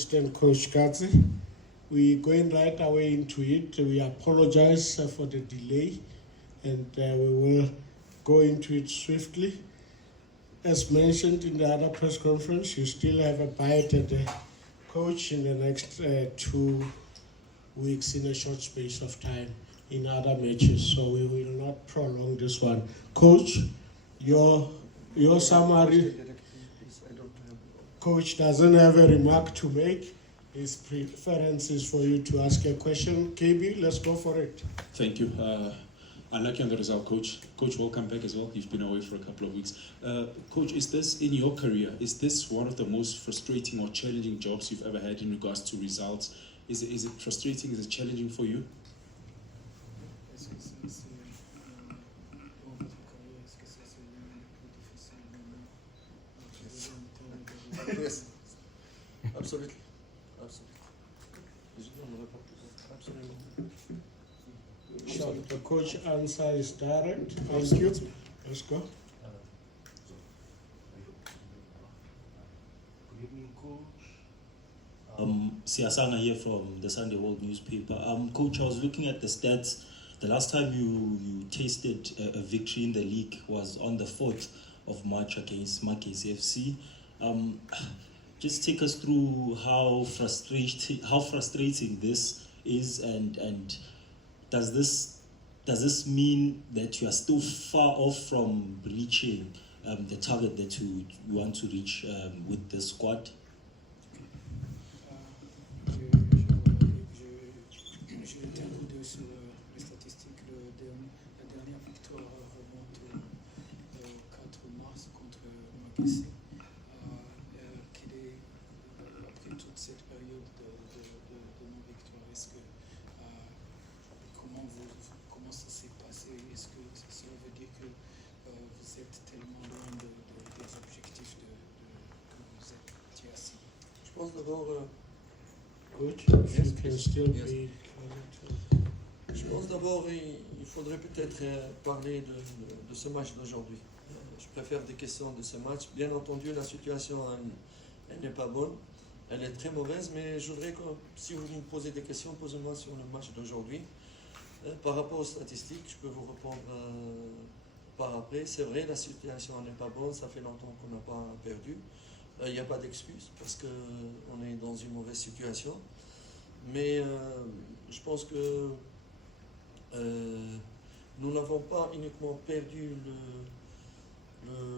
Assistant Coach Kaze. We're going right away into it. We apologize for the delay, and we will go into it swiftly. As mentioned in the other press conference, you still have a bite at the coach in the next 2 weeks in a short space of time in other matches, so we will not prolong this one. Coach, your summary. Coach doesn't have a remark to make. His preference is for you to ask a question. KB, let's go for it. Thank you. Unlucky on the result, Coach. Coach, welcome back as well. You've been away for a couple of weeks. Coach, is this, in your career, is this one of the most frustrating or challenging jobs you've ever had in regards to results? Is it frustrating? Is it challenging for you? Yes, absolutely. Sure. The coach answer is direct. Thank you. Let's go. Good evening, Coach. Siasana here from the Sunday World newspaper. Coach, I was looking at the stats. The last time you tasted a victory in the league was on the 4th of March against Kaze FC. Just take us through how frustrating this is, and does this mean that you are still far off from reaching the target that you want to reach with the squad? Je vais intervenir sur les statistiques. La dernière victoire remonte au 4 mars contre Kaze. Après toute cette période de non-victoire, est-ce que comment ça s'est passé? Est-ce que cela veut dire que vous êtes tellement loin des objectifs que vous étiez assis? Je pense d'abord. Coach, you can still be. Je pense d'abord il faudrait peut-être parler de ce match d'aujourd'hui. Je préfère des questions de ce match. Bien entendu, la situation elle n'est pas bonne. Elle est très mauvaise, mais je voudrais que si vous me posez des questions, posez-moi sur le match d'aujourd'hui. Par rapport aux statistiques, je peux vous répondre par après. C'est vrai, la situation n'est pas bonne, ça fait longtemps qu'on n'a pas perdu. Il n'y a pas d'excuse parce qu'on est dans une mauvaise situation. Mais je pense que nous n'avons pas uniquement perdu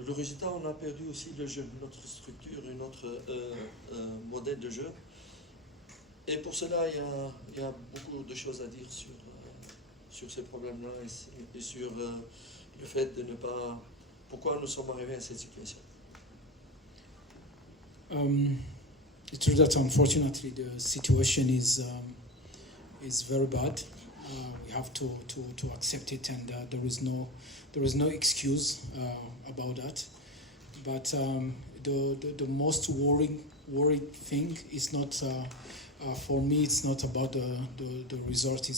le résultat, on a perdu aussi le jeu, notre structure et notre modèle de jeu. Et pour cela, il y a beaucoup de choses à dire sur ces problèmes-là et sur le fait de ne pas... Pourquoi nous sommes arrivés à cette situation. It's true that unfortunately the situation is very bad. We have to accept it, and there is no excuse about that. But the most worrying thing is not for me. It's not about the result.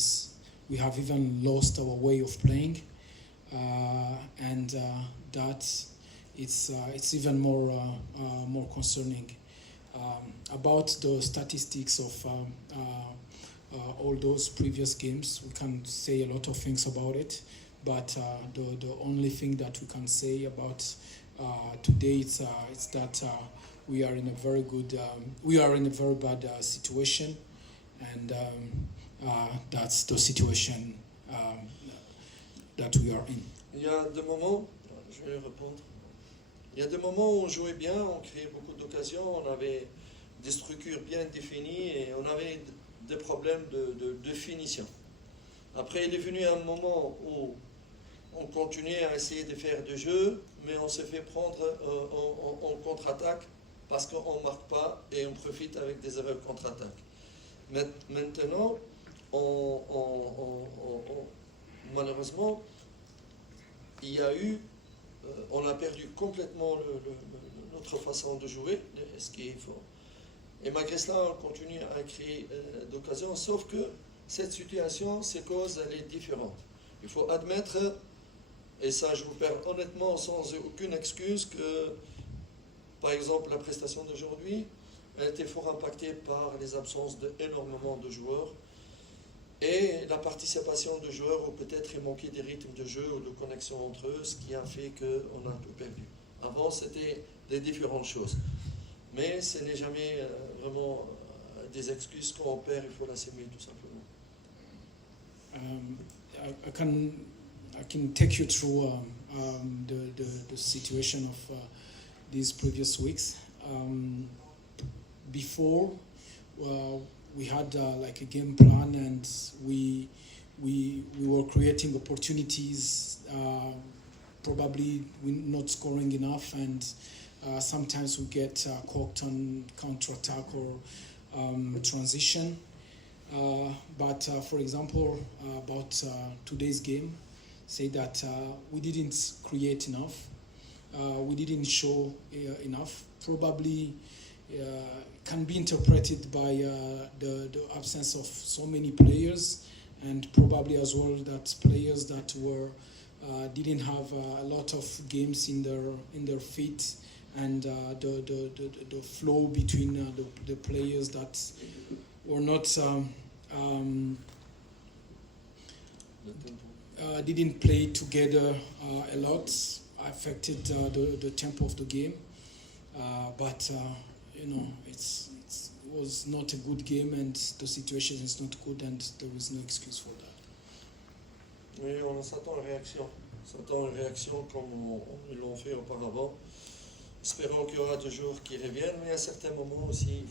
We have even lost our way of playing, and that it's even more concerning. About the statistics of all those previous games, we can say a lot of things about it, but the only thing that we can say about today it's that we are in a very bad situation, and that's the situation that we are in. Il y a des moments, je vais répondre. Il y a des moments où on jouait bien, on créait beaucoup d'occasions, on avait des structures bien définies et on avait des problèmes de finition. Après, il est venu un moment où on continuait à essayer de faire du jeu, mais on s'est fait prendre en contre-attaque parce qu'on ne marque pas et on profite avec des erreurs contre-attaque. Maintenant, malheureusement, il y a eu... on a perdu complètement notre façon de jouer, ce qu'il faut. Et malgré cela, on continue à créer d'occasions, sauf que cette situation, ses causes, elle est différente. Il faut admettre, et ça je vous parle honnêtement, sans aucune excuse, que par exemple la prestation d'aujourd'hui, Elle était fort impactée par les absences d'énormément de joueurs et la participation de joueurs où peut-être il manquait des rythmes de jeu ou de connexion entre eux, ce qui a fait qu'on a un peu perdu. Avant, c'était des différentes choses. Mais ce n'est jamais vraiment des excuses. Quand on perd, il faut l'assumer tout simplement. I can take you through the situation of these previous weeks. Before, we had like a game plan, and we were creating opportunities. Probably we're not scoring enough, and sometimes we get caught on counter-attack or transition. But for example, about today's game, say that we didn't create enough, we didn't show enough. Probably can be interpreted by the absence of so many players, and probably as well that players that were didn't have a lot of games in their feet, and the flow between the players that were not didn't play together a lot, affected the tempo of the game. But it was not a good game, and the situation is not good, and there is no excuse for that. Oui, on s'attend à une réaction. On s'attend à une réaction comme ils l'ont fait auparavant. Espérons qu'il y aura des joueurs qui reviennent, mais à certains moments aussi, il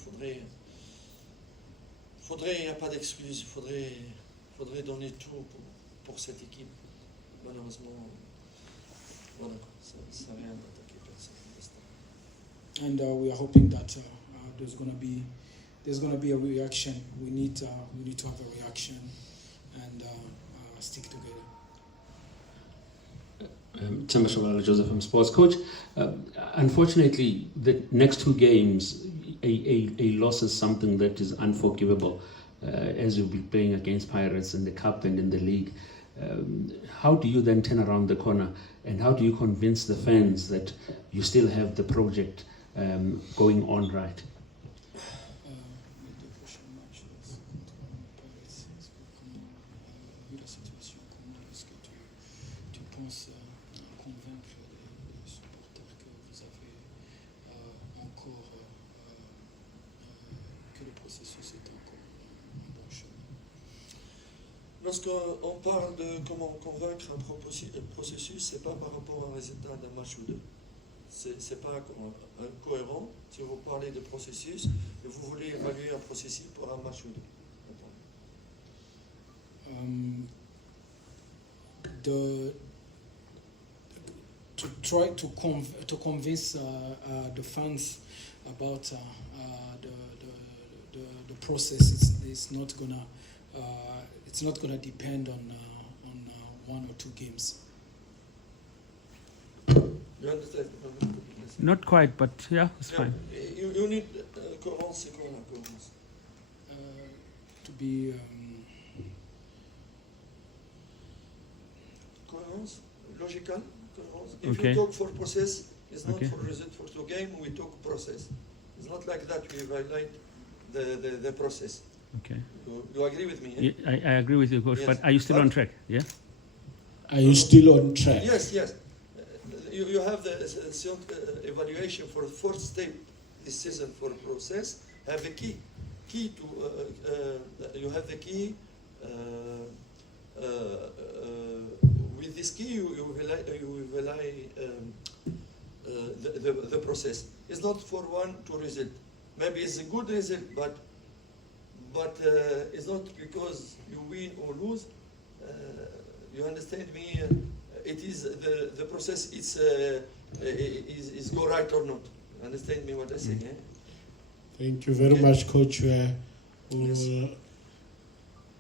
n'y a pas d'excuse, il faudrait donner tout pour cette équipe. Malheureusement, voilà, ça n'a rien d'attaquer personne. And we are hoping that there's gonna be a reaction. We need to have a reaction and stick together. Joseph from Sports Coach. Unfortunately, the next two games, a loss is something that is unforgivable, as you'll be playing against Pirates in the Cup and in the league. How do you then turn around the corner, and how do you convince the fans that you still have the project going on right? Lorsqu'on parle de comment convaincre un processus, ce n'est pas par rapport à un résultat d'un match ou deux. Ce n'est pas cohérent si vous parlez de processus et vous voulez évaluer un processus pour un match ou deux. To try to convince the fans about the process, it's not gonna depend on one or two games. You understand? Not quite, but yeah, it's fine. You need cohérence. C'est quoi la cohérence? To be Cohérence, logical cohérence. If Okay. you talk for process, it's not Okay. for result for the game. We talk process. It's not like that. We violate the process. Okay. You agree with me? Eh? Yeah, I agree with you, Coach, Yes. but are you still on track? Yeah? Are you still on track? Yes. You have the evaluation for the fourth step this season for process. Have the key to you have the key. With this key, you evaluate the process. It's not for one to result. Maybe it's a good result, but it's not because you win or lose. You understand me? It is the process. Is go right or not. Understand me what I say? Eh? Thank you very much, Coach. We'll Yes.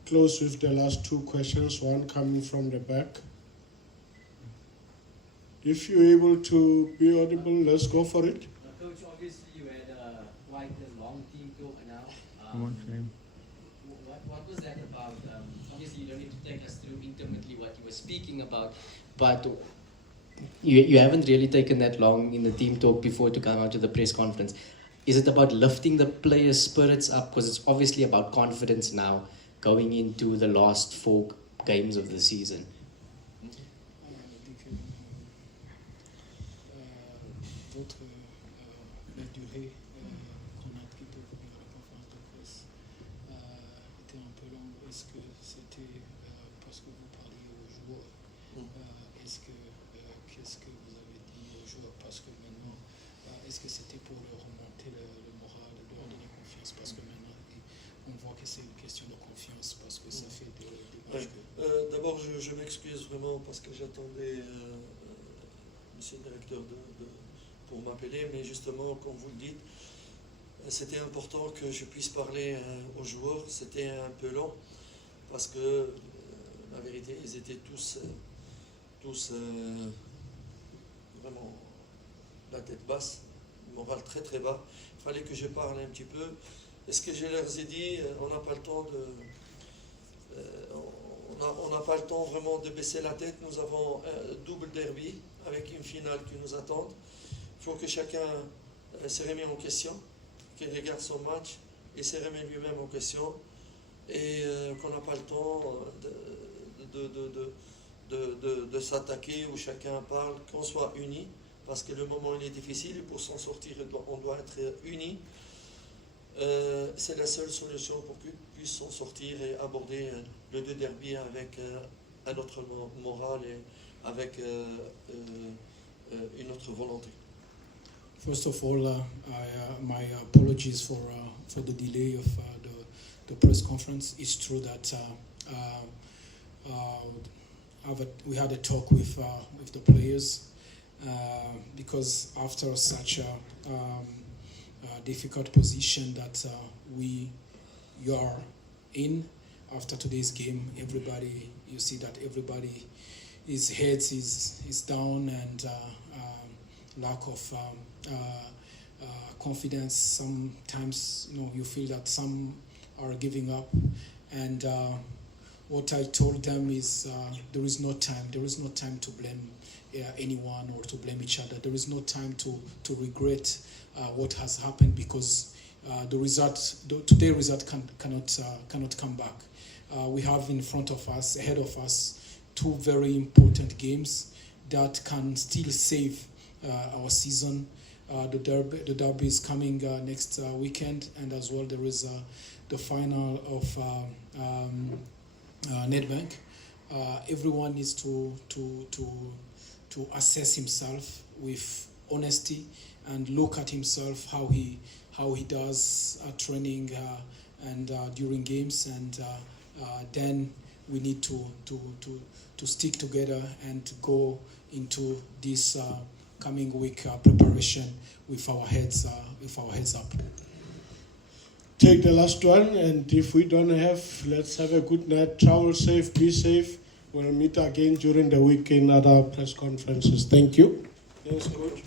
close with the last two questions, one coming from the back. If you're able to be audible, let's go for it. Coach, obviously you had quite a long team talk now. One frame. What was that about? Obviously you don't need to take us through intimately what you were speaking about, but you haven't really taken that long in the team talk before to come out to the press conference. Is it about lifting the players' spirits up? Because it's obviously about confidence now going into the last 4 games of the season. Votre la durée qu'on a pris pour la conférence de presse était un peu longue. Est-ce que c'était parce que vous parliez aux joueurs? Qu'est-ce que vous avez dit aux joueurs? Parce que maintenant, est-ce que c'était pour leur remonter le moral, leur donner confiance? Parce que maintenant, on voit que c'est une question de confiance parce que ça fait des matchs que... D'abord, je m'excuse vraiment parce que j'attendais monsieur le directeur pour m'appeler, mais justement, comme vous le dites, c'était important que je puisse parler aux joueurs. C'était un peu long parce que la vérité, ils étaient tous vraiment la tête basse, le moral très très bas. Il fallait que je parle un petit peu. Et ce que je leur ai dit, on n'a pas le temps on n'a pas le temps vraiment de baisser la tête. Nous avons un double derby avec une finale qui nous attend. Il faut que chacun se remette en question, qu'il regarde son match et se remette lui-même en question. Et qu'on n'a pas le temps de s'attaquer où chacun parle, qu'on soit unis, parce que le moment il est difficile et pour s'en sortir, on doit être unis. C'est la seule solution pour qu'ils puissent s'en sortir et aborder le 2 derby avec un autre moral et avec une autre volonté. First of all, my apologies for the delay of the press conference. It's true that we had a talk with the players because after such a difficult position that you are in after today's game, you see that everybody his heads is down and lack of confidence. Sometimes you feel that some are giving up, and what I told them is there is no time to blame anyone or to blame each other. There is no time to regret what has happened because today's result cannot come back. We have in front of us, ahead of us, 2 very important games that can still save our season. The derby is coming next weekend, and as well there is the final of Nedbank. Everyone needs to assess himself with honesty and look at himself how he does training and during games, and then we need to stick together and go into this coming week preparation with our heads up. Take the last one, and if we don't have, let's have a good night. Travel safe, be safe. We'll meet again during the week in other press conferences. Thank you. Thanks, Coach.